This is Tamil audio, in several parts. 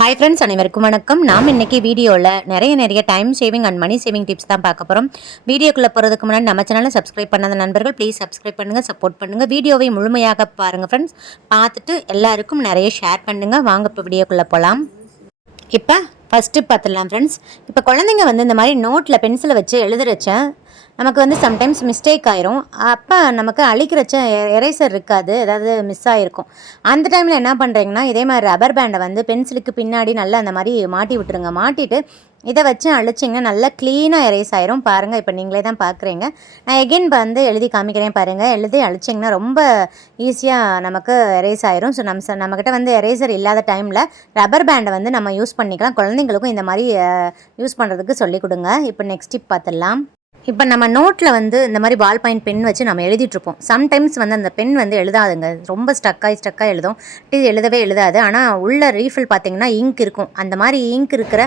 ஹாய் ஃப்ரெண்ட்ஸ், அனைவருக்கும் வணக்கம். நாம் இன்றைக்கி வீடியோவில் நிறைய time saving and money saving tips தான் பார்க்க போகிறோம். வீடியோக்குள்ளே போகிறதுக்கு முன்னாடி நம்ம சேனலை சப்ஸ்கிரைப் பண்ணாத நண்பர்கள் ப்ளீஸ் சப்ஸ்கிரைப் பண்ணுங்கள், சப்போர்ட் பண்ணுங்கள். வீடியோவை முழுமையாக பாருங்கள் ஃப்ரெண்ட்ஸ். பார்த்துட்டு எல்லாருக்கும் நிறைய ஷேர் பண்ணுங்கள். வாங்க இப்போ வீடியோக்குள்ளே போகலாம். இப்போ ஃபஸ்ட்டு பார்த்துடலாம் ஃப்ரெண்ட்ஸ். இப்போ குழந்தைங்க வந்து இந்த மாதிரி நோட்டில் பென்சிலை வச்சு எழுதுறச்ச நமக்கு வந்து சம்டைம்ஸ் மிஸ்டேக் ஆயிரும். அப்போ நமக்கு அழிக்கிறச்ச எரேசர் இருக்காது, ஏதாவது மிஸ் ஆகிருக்கும். அந்த டைமில் என்ன பண்ணுறீங்கன்னா, இதே மாதிரி ரப்பர் பேண்டை வந்து பென்சிலுக்கு பின்னாடி நல்லா அந்த மாதிரி மாட்டி விட்டுருங்க. மாட்டிட்டு இதை வச்சு அழிச்சிங்கன்னா நல்லா க்ளீனாக எரேஸ் ஆயிரும். பாருங்கள், இப்போ நீங்களே தான் பார்க்குறீங்க. நான் எகெயின் வந்து எழுதி காமிக்கிறேன் பாருங்கள். எழுதி அழிச்சிங்கன்னா ரொம்ப ஈஸியாக நமக்கு எரேஸ் ஆயிரும். ஸோ நம்மக்கிட்ட வந்து எரேசர் இல்லாத டைமில் ரப்பர் பேண்டை வந்து நம்ம யூஸ் பண்ணிக்கலாம். குழந்தைங்களுக்கும் இந்த மாதிரி யூஸ் பண்ணுறதுக்கு சொல்லிக் கொடுங்க. இப்போ நெக்ஸ்ட் டிப் பார்த்துடலாம். இப்போ நம்ம நோட்டில் வந்து இந்த மாதிரி பால் பாயிண்ட் பென் வச்சு நம்ம எழுதிட்டுருப்போம். சம்டைம்ஸ் வந்து அந்த பென் வந்து எழுதாதுங்க, ரொம்ப ஸ்டக்காக எழுதும். எழுதவே எழுதாது. ஆனால் உள்ள ரீஃபில் பார்த்திங்கன்னா இங்க் இருக்கும். அந்த மாதிரி இங்க் இருக்கிற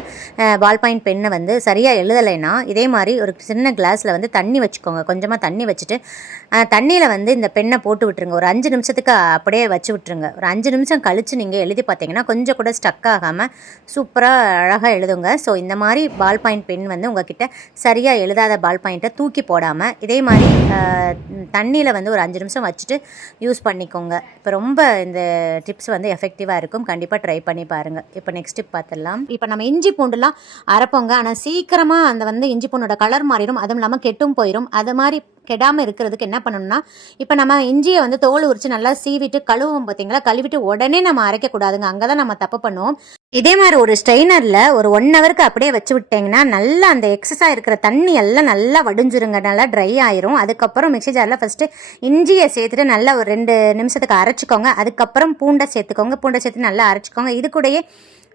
பால் பாயிண்ட் பென்னை வந்து சரியாக எழுதலைன்னா இதே மாதிரி ஒரு சின்ன கிளாஸில் வந்து தண்ணி வச்சுக்கோங்க. கொஞ்சமாக தண்ணி வச்சுட்டு தண்ணியில் வந்து இந்த பெண்ணை போட்டு விட்டுருங்க. ஒரு 5 நிமிஷத்துக்கு அப்படியே வச்சு விட்டுருங்க. ஒரு 5 நிமிஷம் கழித்து நீங்கள் எழுதி பார்த்தீங்கன்னா கொஞ்சம் கூட ஸ்டக் ஆகாமல் சூப்பராக அழகாக எழுதுங்க. ஸோ இந்த மாதிரி பால் பாயிண்ட் பென் வந்து உங்ககிட்ட சரியாக எழுதாத பால் பாயிண்ட்டை தூக்கி போடாமல் இதே மாதிரி தண்ணியில் வந்து ஒரு 5 நிமிஷம் வச்சுட்டு யூஸ் பண்ணிக்கோங்க. இப்போ ரொம்ப இந்த டிப்ஸ் வந்து எஃபெக்டிவாக இருக்கும். கண்டிப்பாக ட்ரை பண்ணி பாருங்கள். இப்போ நெக்ஸ்ட் டிப் பார்த்துடலாம். இப்போ நம்ம இஞ்சி பூண்டுலாம் அரைப்போங்க, ஆனால் சீக்கிரமாக அந்த வந்து இஞ்சி பூண்டோட கலர் மாறிடும். அதுவும் இல்லாமல் கெட்டும் போயிடும். அது மாதிரி கெடாமல் இருக்கிறதுக்கு என்ன பண்ணணும்னா, இப்போ நம்ம இஞ்சியை வந்து தோல் உரித்து நல்லா சீவிட்டு கழுவும் பார்த்தீங்களா, கழுவிட்டு உடனே நம்ம அரைக்கக்கூடாதுங்க. அங்கே தான் நம்ம தப்பு பண்ணுவோம். இதே மாதிரி ஒரு ஸ்ட்ரெயினரில் ஒரு 1 ஹவருக்கு அப்படியே வச்சு விட்டிங்கன்னா நல்லா அந்த எக்ஸஸாக இருக்கிற தண்ணி எல்லாம் நல்லா வடிஞ்சிருங்க, நல்லா ட்ரை ஆயிரும். அதுக்கப்புறம் மிக்ஸி ஜாரில் ஃபஸ்ட்டு இஞ்சியை சேர்த்துட்டு நல்லா ஒரு 2 நிமிஷத்துக்கு அரைச்சிக்கோங்க. அதுக்கப்புறம் பூண்டை சேர்த்துக்கோங்க. பூண்டை சேர்த்து நல்லா அரைச்சிக்கோங்க. இது கூடயே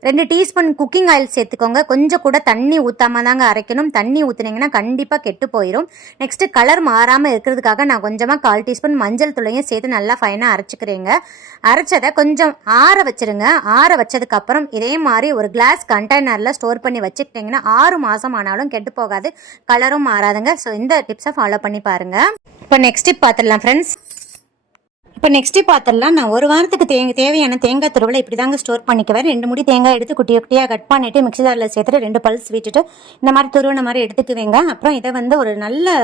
2 டீஸ்பூன் குக்கிங் ஆயில் சேர்த்துக்கோங்க. கொஞ்சம் கூட தண்ணி ஊற்றாமல் தாங்க அரைக்கணும். தண்ணி ஊற்றுனீங்கன்னா கண்டிப்பாக கெட்டு போயிடும். நெக்ஸ்ட்டு கலர் மாறாமல் இருக்கிறதுக்காக நான் கொஞ்சமாக 1/4 டீஸ்பூன் மஞ்சள் தூளையும் சேர்த்து நல்லா ஃபைனாக அரைச்சிக்கிறேங்க. அரைச்சதை கொஞ்சம் ஆற வச்சுருங்க. ஆற வச்சதுக்கப்புறம் இதே மாதிரி ஒரு கிளாஸ் கண்டெய்னரில் ஸ்டோர் பண்ணி வச்சுக்கிட்டிங்கன்னா 6 மாதம் ஆனாலும் கெட்டு போகாது, கலரும் மாறாதுங்க. ஸோ இந்த டிப்ஸை ஃபாலோ பண்ணி பாருங்கள். இப்போ நெக்ஸ்ட் டிப் பார்த்துடலாம் ஃப்ரெண்ட்ஸ். இப்போ நெக்ஸ்ட்டு பார்த்துடலாம். நான் ஒரு வாரத்துக்கு தேவையான தேங்காய் துருவலை இப்படி தாங்க ஸ்டோர் பண்ணிக்குவேன். 2 முடி தேங்காய் எடுத்து குட்டியாக கட் பண்ணிவிட்டு மிக்ஸி ஜாரில் சேர்த்துட்டு 2 பல்ஸ் விட்டுட்டு இந்த மாதிரி துருவன மாதிரி எடுத்துக்குவேங்க. அப்புறம் இதை வந்து ஒரு நல்ல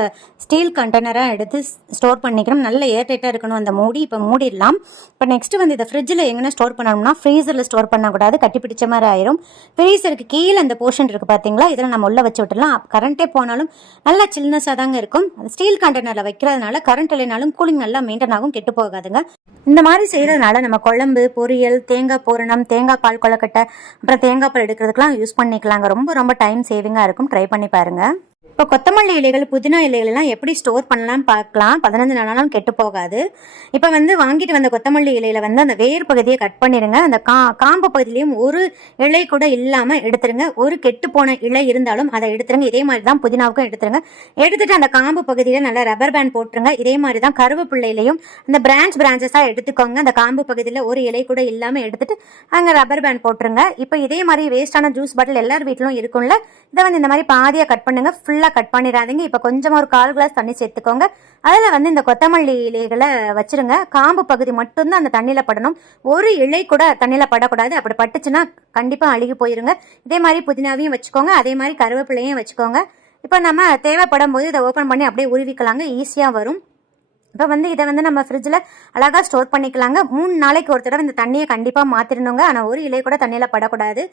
ஸ்டீல் கண்டெய்னராக எடுத்து ஸ்டோர் பண்ணிக்கணும். நல்ல ஏர்டைட்டாக இருக்கணும் அந்த மூடி. இப்போ மூடிடலாம். இப்போ நெக்ஸ்ட்டு வந்து இதை ஃப்ரிட்ஜில் எங்கே ஸ்டோர் பண்ணணும்னா ஃப்ரீசரில் ஸ்டோர் பண்ணக்கூடாது, கட்டி பிடிச்ச மாதிரி ஆயிரும். ஃப்ரீசருக்கு கீழே அந்த போர்ஷன் இருக்குது பார்த்தீங்களா, இதில் நம்ம உள்ளே வச்சு விட்டுடலாம். கரண்ட்டே போனாலும் நல்லா சில்னஸாக தாங்க இருக்கும். ஸ்டீல் கண்டெய்னரில் வைக்கிறதுனால கரண்ட் இல்லைனாலும் கூலிங் நல்லா மெயின்டைன் ஆகும், கெட்டு போகாது. இந்த மாதிரி செய்யறதுனால நம்ம குழம்பு, பொரியல், தேங்காய் பூரணம், தேங்காய் பால் கொழுக்கட்டை, அப்புறம் தேங்காய் பால் எடுக்கிறதுக்கெல்லாம் யூஸ் பண்ணிக்கலாங்க. ரொம்ப டைம் சேவிங்காக இருக்கும். ட்ரை பண்ணி பாருங்க. இப்போ கொத்தமல்லி இலைகள், புதினா இலைகள் எல்லாம் எப்படி ஸ்டோர் பண்ணலாம் பார்க்கலாம். 15 நாளாலும் கெட்டு போகாது. இப்போ வந்து வாங்கிட்டு வந்த கொத்தமல்லி இலையில வந்து அந்த வேர் பகுதியை கட் பண்ணிடுங்க. அந்த காம்பு பகுதியிலையும் ஒரு இலை கூட இல்லாமல் எடுத்துருங்க. ஒரு கெட்டு போன இலை இருந்தாலும் அதை எடுத்துருங்க. இதே மாதிரி தான் புதினாவுக்கும் எடுத்துருங்க. எடுத்துட்டு அந்த காம்பு பகுதியில் நல்லா ரப்பர் பேண்ட் போட்டுருங்க. இதே மாதிரி தான் கருவேப்பிள்ளையிலையும் அந்த பிரான்ச்சஸாக எடுத்துக்கோங்க. அந்த காம்பு பகுதியில் ஒரு இலை கூட இல்லாமல் எடுத்துட்டு அங்கே ரப்பர் பேண்ட் போட்டுருங்க. இப்போ இதே மாதிரி வேஸ்டான ஜூஸ் பாட்டில் எல்லார் வீட்டிலும் இருக்கும்ல, இதை வந்து இந்த மாதிரி பாதியாக கட் பண்ணுங்க. ஃபுல்லாக கட் பண்ணிடாதீங்க. இப்போ கொஞ்சமாக ஒரு 1/4 கிளாஸ் தண்ணி சேர்த்துக்கோங்க. அதில் வந்து இந்த கொத்தமல்லி இலைகளை வச்சுருங்க. காம்பு பகுதி மட்டும்தான் அந்த தண்ணியில் படணும். ஒரு இலை கூட தண்ணியில் படக்கூடாது. அப்படி பட்டுச்சுன்னா கண்டிப்பாக அழுகி போயிருங்க. இதே மாதிரி புதினாவையும் வச்சுக்கோங்க. அதே மாதிரி கருவேப்பிலையும் வச்சுக்கோங்க. இப்போ நம்ம தேவைப்படும் போது இதை ஓப்பன் பண்ணி அப்படியே உருவிக்கலாங்க, ஈஸியாக வரும். இப்போ வந்து இதை வந்து நம்ம ஃப்ரிட்ஜில் அழகாக ஸ்டோர் பண்ணிக்கலாங்க. 3 நாளைக்கு ஒரு தடவை இந்த தண்ணியை கண்டிப்பாக மாற்றிடணுங்க. ஆனால் ஒரு இலை கூட தண்ணியில் படக்கூடாது.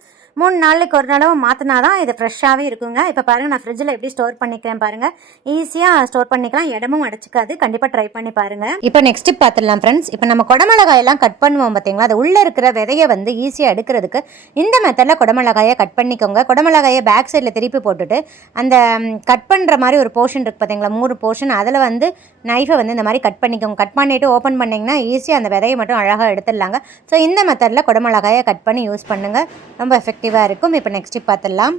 3 நாளைக்கு ஒரு தடவை மாற்றினா தான் இது ஃப்ரெஷ்ஷாகவே இருக்குங்க. இப்போ பாருங்கள், நான் ஃப்ரிட்ஜில் எப்படி ஸ்டோர் பண்ணிக்கிறேன் பாருங்கள். ஈஸியாக ஸ்டோர் பண்ணிக்கலாம், இடமும் அடைச்சிக்காது. கண்டிப்பாக ட்ரை பண்ணி பாருங்கள். இப்போ நெக்ஸ்ட் பார்த்துடலாம் ஃப்ரெண்ட்ஸ். இப்போ நம்ம குடமிளகாயெல்லாம் கட் பண்ணுவோம் பார்த்தீங்களா, அது உள்ளே இருக்கிற விதையை வந்து ஈஸியாக எடுக்கிறதுக்கு இந்த மெத்தடில் குடமிளகாயை கட் பண்ணிக்கோங்க. குடமிளகாயை பேக் சைடில் திருப்பி போட்டுட்டு அந்த கட் பண்ணுற மாதிரி ஒரு போர்ஷன் இருக்குது பார்த்தீங்களா, 3 போர்ஷன், அதில் வந்து நைஃபை வந்து இந்த மாதிரி கட் பண்ணிக்கோங்க. கட் பண்ணிவிட்டு ஓப்பன் பண்ணிங்கன்னா ஈஸியாக அந்த விதையை மட்டும் அழகாக எடுத்துடலாங்க. ஸோ இந்த மெத்தடில் குடமிளகாயை கட் பண்ணி யூஸ் பண்ணுங்கள், ரொம்ப எஃபெக்டிவாக இருக்கும். இப்போ நெக்ஸ்ட் பார்த்துடலாம்.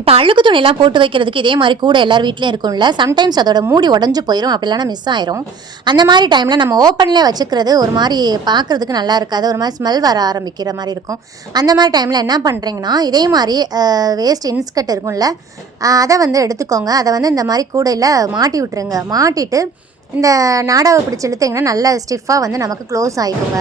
இப்போ அழுக்கு துணியெல்லாம் போட்டு வைக்கிறதுக்கு இதே மாதிரி கூட எல்லார் வீட்லையும் இருக்கும்ல, சம்டைம்ஸ் அதோட மூடி உடஞ்சி போயிடும், அப்படி இல்லைனா மிஸ் ஆயிரும். அந்த மாதிரி டைமில் நம்ம ஓப்பன்லேயே வச்சுக்கிறது ஒரு மாதிரி பார்க்குறதுக்கு நல்லா இருக்காது, ஒரு மாதிரி ஸ்மெல் வர ஆரம்பிக்கிற மாதிரி இருக்கும். அந்த மாதிரி டைமில் என்ன பண்ணுறீங்கன்னா, இதே மாதிரி வேஸ்ட் இன்ஸ்கட் இருக்கும்ல, அதை வந்து எடுத்துக்கோங்க. அதை வந்து இந்த மாதிரி கூடையில் மாட்டி விட்டுருங்க. மாட்டிட்டு இந்த நாடாவை பிடிச்சி இழுத்திங்கன்னா நல்லா ஸ்டிஃபாக வந்து நமக்கு க்ளோஸ் ஆகிக்குங்க.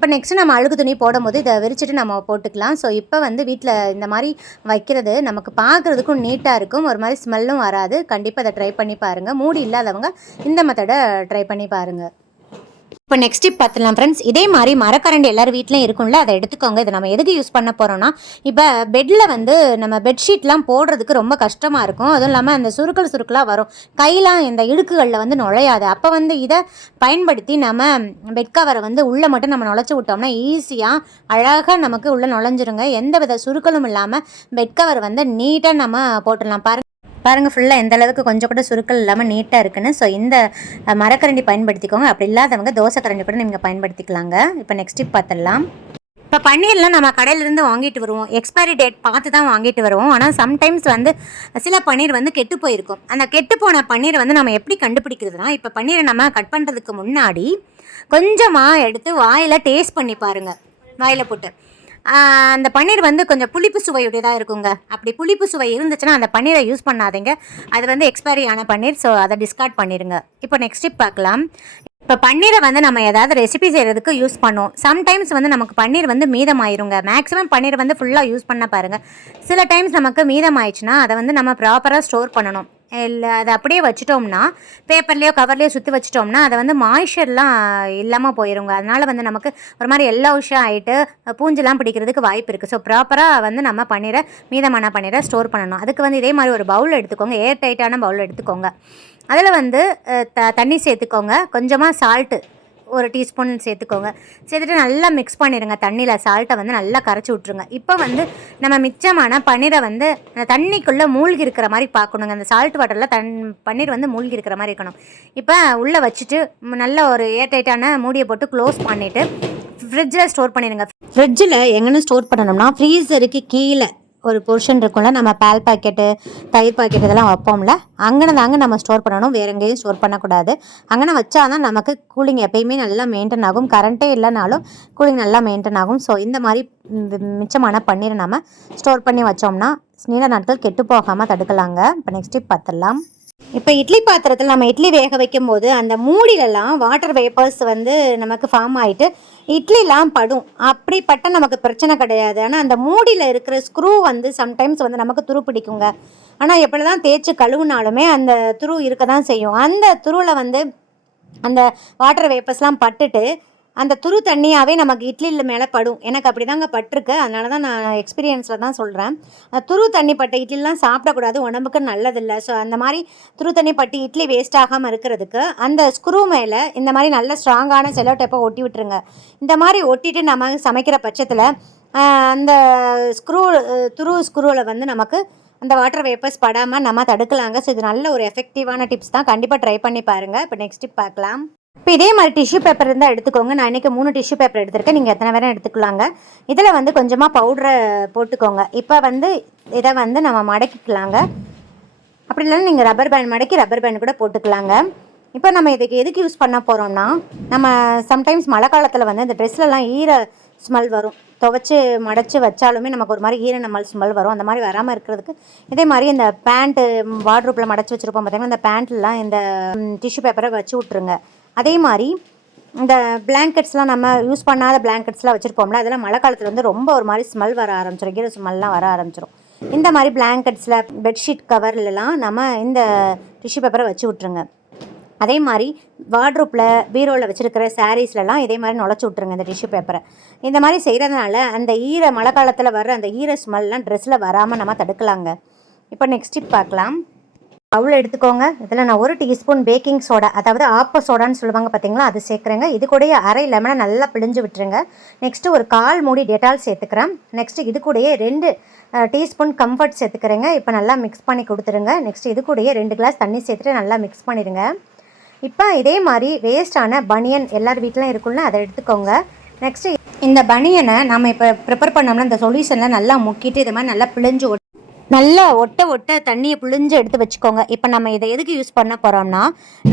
இப்போ நெக்ஸ்ட்டு நம்ம அழுகு துணி போடும்போது இதை விரிச்சிட்டு நம்ம போட்டுக்கலாம். ஸோ இப்போ வந்து வீட்டில் இந்த மாதிரி வைக்கிறது நமக்கு பார்க்குறதுக்கும் நீட்டாக இருக்கும், ஒரு மாதிரி ஸ்மெல்லும் வராது. கண்டிப்பாக அதை ட்ரை பண்ணி பாருங்கள். மூடி இல்லாதவங்க இந்த மெத்தடை ட்ரை பண்ணி பாருங்கள். இப்போ நெக்ஸ்ட் டிப் பார்த்துலாம் ஃப்ரெண்ட்ஸ். இதே மாதிரி மரக்கரண்டி எல்லாரும் வீட்லையும் இருக்கும்ல, அதை எடுத்துக்கோங்க. இதை நம்ம எதுக்கு யூஸ் பண்ண போகிறோம்னா, இப்போ பெட்டில் வந்து நம்ம பெட்ஷீட்லாம் போடுறதுக்கு ரொம்ப கஷ்டமாக இருக்கும். அதுவும் இல்லாமல் அந்த சுருக்கலாக வரும், கையெலாம் இந்த இடுக்குகளில் வந்து நுழையாது. அப்போ வந்து இதை பயன்படுத்தி நம்ம பெட் கவரை வந்து உள்ளே மட்டும் நம்ம நுழைச்சி விட்டோம்னா ஈஸியாக அழகாக நமக்கு உள்ளே நுழைஞ்சிருங்க. எந்த வித சுருக்கலும் இல்லாமல் பெட் கவர் வந்து நீட்டாக நம்ம போட்டுடலாம். பாருங்கள் ஃபுல்லாக எந்த அளவுக்கு கொஞ்சம் கூட சுருக்கல் இல்லாமல் நீட்டாக இருக்குன்னு. ஸோ இந்த மரக்கரண்டி பயன்படுத்திக்கோங்க. அப்படி இல்லாதவங்க தோசை கரண்டி கூட நீங்கள் பயன்படுத்திக்கலாங்க. இப்போ நெக்ஸ்ட் டிப் பார்த்துடலாம். இப்போ பன்னீர்லாம் நம்ம கடையிலேருந்து வாங்கிட்டு வருவோம், எக்ஸ்பைரி டேட் பார்த்து தான் வாங்கிட்டு வருவோம். ஆனால் சம்டைம்ஸ் வந்து சில பன்னீர் வந்து கெட்டு போயிருக்கும். அந்த கெட்டு போன பன்னீரை வந்து நம்ம எப்படி கண்டுபிடிக்கிறதுனா, இப்போ பன்னீரை நம்ம கட் பண்ணுறதுக்கு முன்னாடி கொஞ்சமாக எடுத்து வாயில் டேஸ்ட் பண்ணி பாருங்கள். வாயில் போட்டு அந்த பன்னீர் வந்து கொஞ்சம் புளிப்பு சுவையுடையதாக இருக்குங்க. அப்படி புளிப்பு சுவை இருந்துச்சுன்னா அந்த பன்னீரை யூஸ் பண்ணாதீங்க, அது வந்து எக்ஸ்பைரி ஆன பன்னீர். ஸோ அதை டிஸ்கார்ட் பண்ணிடுங்க. இப்போ நெக்ஸ்ட் டிப் பார்க்கலாம். இப்போ பன்னீரை வந்து நம்ம ஏதாவது ரெசிபி செய்கிறதுக்கு யூஸ் பண்ணுவோம். சம்டைம்ஸ் வந்து நமக்கு பன்னீர் வந்து மீதமாயிருங்க. மேக்ஸிமம் பன்னீர் வந்து ஃபுல்லாக யூஸ் பண்ண பாருங்கள். சில டைம்ஸ் நமக்கு மீதமாயிடுச்சுன்னா அதை வந்து நம்ம ப்ராப்பராக ஸ்டோர் பண்ணணும். இல்லை அதை அப்படியே வச்சுட்டோம்னா, பேப்பர்லேயோ கவர்லேயோ சுற்றி வச்சிட்டோம்னா அதை வந்து மாய்ஸ்சர்லாம் இல்லாமல் போயிருங்க. அதனால் வந்து நமக்கு ஒரு மாதிரி எல்லோஷாக ஆகிட்டு பூஞ்செலாம் பிடிக்கிறதுக்கு வாய்ப்பு இருக்குது. ஸோ ப்ராப்பராக வந்து நம்ம மீதமான பன்னீரை ஸ்டோர் பண்ணணும். அதுக்கு வந்து இதே மாதிரி ஒரு பவுல் எடுத்துக்கோங்க, ஏர் டைட்டான பவுல் எடுத்துக்கோங்க. அதில் வந்து தண்ணி சேர்த்துக்கோங்க, கொஞ்சமாக சால்ட்டு ஒரு டீஸ்பூன் சேர்த்துக்கோங்க. சேர்த்துட்டு நல்லா மிக்ஸ் பண்ணிடுங்க. தண்ணியில் சால்ட்டை வந்து நல்லா கரைச்சி விட்ருங்க. இப்போ வந்து நம்ம மிச்சமான பன்னீரை வந்து தண்ணிக்குள்ளே மூழ்கி இருக்கிற மாதிரி பார்க்கணுங்க. அந்த சால்ட் வாட்டரில் பன்னீர் வந்து மூழ்கி இருக்கிற மாதிரி இருக்கணும். இப்போ உள்ளே வச்சுட்டு நல்ல ஒரு ஏர்டைட்டான மூடியை போட்டு க்ளோஸ் பண்ணிவிட்டு ஃப்ரிட்ஜில் ஸ்டோர் பண்ணிடுங்க. ஃப்ரிட்ஜில் எங்கன்னு ஸ்டோர் பண்ணணும்னா, ஃப்ரீசருக்கு கீழே ஒரு போர்ஷன் இருக்கும்ல, நம்ம பால் பாக்கெட்டு தயிர் பாக்கெட் இதெல்லாம் வைப்போம்ல, அங்கே தாங்க நம்ம ஸ்டோர் பண்ணணும். வேறு எங்கேயும் ஸ்டோர் பண்ணக்கூடாது. அங்கே வச்சா தான் நமக்கு கூலிங் எப்பயுமே நல்லா மெயின்டைன் ஆகும். கரண்ட்டே இல்லைனாலும் கூலிங் நல்லா மெயின்டைன் ஆகும். ஸோ இந்த மாதிரி மிச்சமான பன்னீரை நம்ம ஸ்டோர் பண்ணி வச்சோம்னா நீண்ட நாட்கள் கெட்டு போகாமல் தடுக்கலாங்க. இப்போ நெக்ஸ்ட் டிப் பார்த்துடலாம். இப்போ இட்லி பாத்திரத்தில் நம்ம இட்லி வேக வைக்கும் போது அந்த மூடிலெல்லாம் வாட்டர் வேப்பர்ஸ் வந்து நமக்கு ஃபார்ம் ஆகிட்டு இட்லிலாம் படும். அப்படிப்பட்ட நமக்கு பிரச்சனை கிடையாது. ஆனால் அந்த மூடியில் இருக்கிற ஸ்க்ரூ வந்து சம்டைம்ஸ் வந்து நமக்கு துரு பிடிக்குங்க. ஆனால் எப்படி தான் தேய்ச்சி கழுவுனாலுமே அந்த துரு இருக்க தான் செய்யும். அந்த துருவில் வந்து அந்த வாட்டர் வேப்பர்ஸ்லாம் பட்டுட்டு அந்த துரு தண்ணியாகவே நமக்கு இட்லியில் மேலே படும். எனக்கு அப்படி தாங்க பட்டிருக்கு. அதனால தான் நான் எக்ஸ்பீரியன்ஸில் தான் சொல்கிறேன். துரு தண்ணி பட்ட இட்லிலாம் சாப்பிடக்கூடாது, உடம்புக்கு நல்லதில்லை. ஸோ அந்த மாதிரி துரு தண்ணி பட்டு இட்லி வேஸ்ட் ஆகாமல் இருக்கிறதுக்கு அந்த ஸ்க்ரூ மேலே இந்த மாதிரி நல்ல ஸ்ட்ராங்கான செலோ டேப்பை ஒட்டி விட்டுருங்க. இந்த மாதிரி ஒட்டிட்டு நம்ம சமைக்கிற பட்சத்தில் அந்த ஸ்க்ரூவில் வந்து நமக்கு அந்த வாட்டர் வேப்பர்ஸ் படாமல் நம்ம தடுக்கலாங்க. ஸோ இது நல்ல ஒரு எஃபெக்டிவான டிப்ஸ் தான். கண்டிப்பாக ட்ரை பண்ணி பாருங்கள். இப்போ நெக்ஸ்ட் டிப் பார்க்கலாம். இப்போ இதே மாதிரி டிஷ்யூ பேப்பர் இருந்தால் எடுத்துக்கோங்க. நான் இன்றைக்கி 3 டிஷ்யூ பேப்பர் எடுத்திருக்கேன். நீங்கள் எத்தனை வேணும் எடுத்துக்கலாங்க. இதில் வந்து கொஞ்சமாக பவுடரை போட்டுக்கோங்க. இப்போ வந்து இதை வந்து நம்ம மடக்கிக்கலாங்க. அப்படி இல்லைன்னா நீங்கள் ரப்பர் பேண்ட் மடக்கி ரப்பர் பேண்ட் கூட போட்டுக்கலாங்க. இப்போ நம்ம எதுக்கு யூஸ் பண்ண போகிறோம்னா, நம்ம சம்டைம்ஸ் மழை காலத்தில் வந்து இந்த ட்ரெஸ்லலாம் ஈர ஸ்மெல் வரும். துவைச்சி மடைச்சி வச்சாலுமே நமக்கு ஒரு மாதிரி ஈர ஸ்மெல் வரும். அந்த மாதிரி வராமல் இருக்கிறதுக்கு இதே மாதிரி இந்த பேண்ட்டு வார்ட்ரோப்பில் மடைச்சி வச்சுருப்போம் பார்த்திங்கன்னா, இந்த பேண்ட்லாம் இந்த டிஷ்யூ பேப்பரை வச்சு விட்ருங்க. அதே மாதிரி இந்த பிளாங்கெட்ஸ்லாம் நம்ம யூஸ் பண்ணாத பிளாங்கெட்ஸ்லாம் வச்சுருப்போம்ல, அதெல்லாம் மழை காலத்தில் வந்து ரொம்ப ஒரு மாதிரி ஸ்மெல் வர ஆரம்பிச்சிடும், ஈர ஸ்மெல்லாம் வர ஆரம்பிச்சிடும். இந்த மாதிரி பிளாங்கெட்ஸில் பெட்ஷீட் கவர்லலாம் நம்ம இந்த டிஷ்யூ பேப்பரை வச்சு விட்ருங்க. அதே மாதிரி வார்ட்ரோப்பில் பீரோவில் வச்சுருக்கிற சாரீஸ்லலாம் இதே மாதிரி நுழைச்சி விட்ருங்க இந்த டிஷ்யூ பேப்பரை. இந்த மாதிரி செய்கிறதுனால அந்த மழை காலத்தில் வர்ற அந்த ஈர ஸ்மெல்லாம் ட்ரெஸ்ஸில் வராமல் நம்ம தடுக்கலாங்க. இப்போ நெக்ஸ்ட் டிப் பார்க்கலாம். பவுல் எடுத்துக்கோங்க. இதில் நான் 1 டீஸ்பூன் பேக்கிங் சோடா, அதாவது ஆப்ப சோடான்னு சொல்லுவாங்க பார்த்தீங்களா, அது சேர்க்குறேங்க. இது கூடயே அரை லெமனை நல்லா பிழிஞ்சு விட்டுருங்க. நெக்ஸ்ட்டு ஒரு 1/4 மூடி டெட்டால் சேர்த்துக்கிறேன். நெக்ஸ்ட்டு இது கூடயே 2 டீஸ்பூன் கம்ஃபர்ட் சேர்த்துக்கிறேங்க. இப்போ நல்லா மிக்ஸ் பண்ணி கொடுத்துருங்க. நெக்ஸ்ட்டு இது கூடயே 2 கிளாஸ் தண்ணி சேர்த்துட்டு நல்லா மிக்ஸ் பண்ணிடுங்க. இப்போ இதே மாதிரி வேஸ்டான பனியன் எல்லார் வீட்டிலும் இருக்குல்ல, அதை எடுத்துக்கோங்க. நெக்ஸ்ட்டு இந்த பனியனை நம்ம இப்போ ப்ரிப்பேர் பண்ணோம்னா இந்த சொல்யூஷனில் நல்லா முக்கிட்டு இது மாதிரி நல்லா பிழிஞ்சு நல்லா ஒட்ட தண்ணியை புழிஞ்சு எடுத்து வச்சுக்கோங்க. இப்போ நம்ம இதை எதுக்கு யூஸ் பண்ண போகிறோம்னா,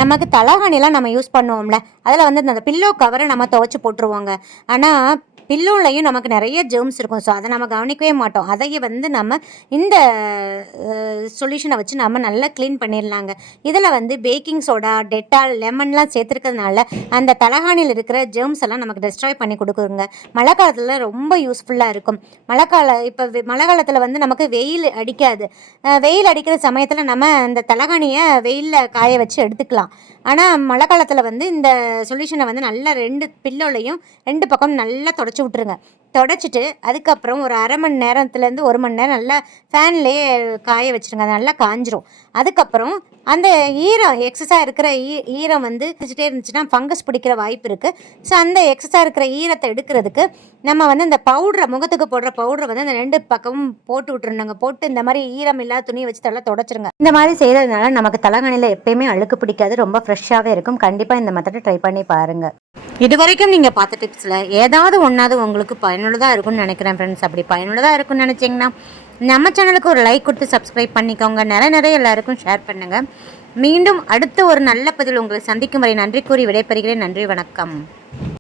நமக்கு தலகாணிலாம் நம்ம யூஸ் பண்ணுவோம்ல, அதில் வந்து அந்த பில்லோ கவரை நம்ம துவைச்சி போட்டுருவோங்க. ஆனால் பில்லோலையும் நமக்கு நிறைய ஜெர்ம்ஸ் இருக்கும். ஸோ அதை நம்ம கவனிக்கவே மாட்டோம். அதையே வந்து நம்ம இந்த சொல்யூஷனை வச்சு நம்ம நல்லா க்ளீன் பண்ணிடலாங்க. இதில் வந்து பேக்கிங் சோடா, டெட்டால், லெமன்லாம் சேர்த்துருக்கிறதுனால அந்த தலகாணியில் இருக்கிற ஜெர்ம்ஸ் எல்லாம் நமக்கு டெஸ்ட்ராய் பண்ணி கொடுக்குங்க. மழை காலத்தில் ரொம்ப யூஸ்ஃபுல்லாக இருக்கும். இப்போ மழை காலத்தில் வந்து நமக்கு வெயில் அடிக்காது. வெயில் அடிக்கிற சமயத்தில் நம்ம இந்த தலகாணியை வெயிலில் காய வச்சு எடுத்துக்கலாம். ஆனால் மழை காலத்தில் வந்து இந்த சொல்யூஷனை வந்து நல்லா 2 பில்லோலையும் 2 பக்கம் நல்லா தொடச்சி விட்ருங்க. தொடச்சிட்டு அதுக்கப்புறம் ஒரு அரை மணி நேரத்துலேருந்து 1 மணி நேரம் நல்லா ஃபேன்லேயே காய வச்சுருங்க. அது நல்லா காஞ்சிரும். அதுக்கப்புறம் அந்த ஈரம் எக்ஸஸாக இருக்கிற ஈரம் வந்து வச்சுட்டே இருந்துச்சுன்னா ஃபங்கஸ் பிடிக்கிற வாய்ப்பு இருக்குது. ஸோ அந்த எக்ஸஸாக இருக்கிற ஈரத்தை எடுக்கிறதுக்கு நம்ம வந்து இந்த பவுடரை, முகத்துக்கு போடுற பவுடரை வந்து அந்த 2 பக்கமும் போட்டு விட்டுருந்தாங்க. போட்டு இந்த மாதிரி ஈரம் இல்லாத துணியை வச்சு நல்லா தொடச்சிருங்க. இந்த மாதிரி செய்கிறதுனால நமக்கு தலகாணியில் எப்பயுமே அழுக்கு பிடிக்காது, ரொம்ப ஃப்ரெஷ்ஷாகவே இருக்கும். கண்டிப்பாக இந்த மெத்தடை ட்ரை பண்ணி பாருங்கள். இது வரைக்கும் நீங்கள் பார்த்த டிப்ஸில் ஏதாவது ஒன்றாவது உங்களுக்கு பயனுள்ளதாக இருக்கும்னு நினைக்கிறேன் ஃப்ரெண்ட்ஸ். அப்படி பயனுள்ளதாக இருக்கும்னு நினச்சிங்கன்னா நம்ம சேனலுக்கு ஒரு லைக் கொடுத்து சப்ஸ்கிரைப் பண்ணிக்கோங்க. நிறைய எல்லாருக்கும் ஷேர் பண்ணுங்கள். மீண்டும் அடுத்த ஒரு நல்ல பதில் உங்களை சந்திக்கும் வரை நன்றி கூறி விடைபெறுகிறேன். நன்றி, வணக்கம்.